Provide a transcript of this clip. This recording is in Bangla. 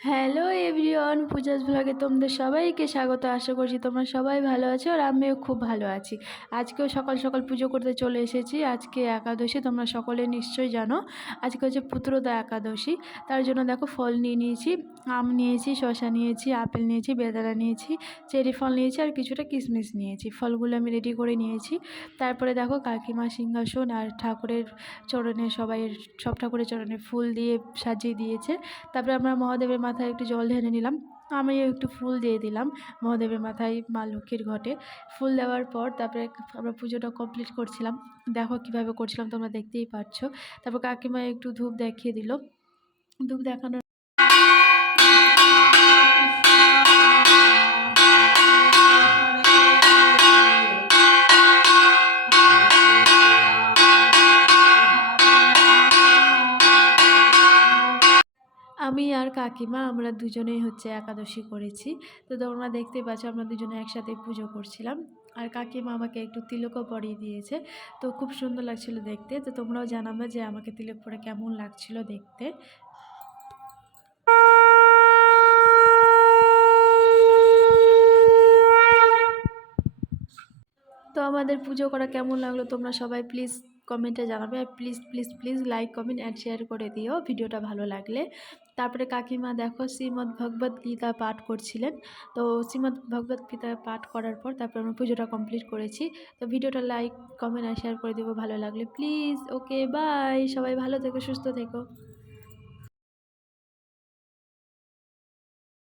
হ্যালো এভরিওয়ান, পূজাস ব্লগে তোমাদের সবাইকে স্বাগত। আশা করছি তোমরা সবাই ভালো আছো আর আমিও খুব ভালো আছি। আজকেও সকাল সকাল পুজো করতে চলে এসেছি। আজকে একাদশী, তোমরা সকলে নিশ্চয়ই জানো। আজকে হচ্ছে পুত্রদা একাদশী। তার জন্য দেখো ফল নিয়ে নিয়েছি, আম নিয়েছি, শসা নিয়েছি, আপেল নিয়েছি, বেদানা নিয়েছি, চেরি ফল নিয়েছি আর কিছুটা কিশমিশ নিয়েছি। ফলগুলো আমি রেডি করে নিয়েছি। তারপরে দেখো কাকিমা সিংহাসন আর ঠাকুরের চরণে সব ঠাকুরের চরণে ফুল দিয়ে সাজিয়ে দিয়েছে। তারপরে আমরা মহাদেবের মাথায় একটু জল ঢেলে নিলাম, আমিও একটু ফুল দিয়ে দিলাম মহাদেবের মাথায়, মা লক্ষ্মীর ঘটে। ফুল দেওয়ার পর তারপরে আমরা পুজোটা কমপ্লিট করছিলাম। দেখো কিভাবে করছিলাম, তোমরা দেখতেই পাচ্ছ। তারপর কাকিমা একটু ধূপ দেখিয়ে দিল। ধূপ দেখানোর আমি আর কাকিমা আমরা দুজনেই হচ্ছে একাদশী করেছি। তো তোমরা দেখতেই পাচ্ছ আমরা দুজনে একসাথে পুজো করছিলাম। আর কাকিমা আমাকে একটু তিলকও পরিয়ে দিয়েছে, তো খুব সুন্দর লাগছিল দেখতে। তো তোমরাও জানাবে যে আমাকে তিলক পরে কেমন লাগছিল দেখতে। তো আমাদের পুজো করা কেমন লাগলো তোমরা সবাই প্লিজ কমেন্টে জানাবে। আর please please please like comment and share করে দিও ভিডিওটা ভালো লাগলে। তারপরে কাকিমা দেখো শ্রীমদ্ ভগবত গীতা পাঠ করছিলেন। তো শ্রীমদ্ ভগবত গীতা পাঠ করার পর তারপর আমরা পুজোটা কমপ্লিট করেছি। তো ভিডিওটা লাইক কমেন্ট আর শেয়ার করে দেবো ভালো লাগলে প্লিজ। ওকে বাই, সবাই ভালো থেকো, সুস্থ থেকো।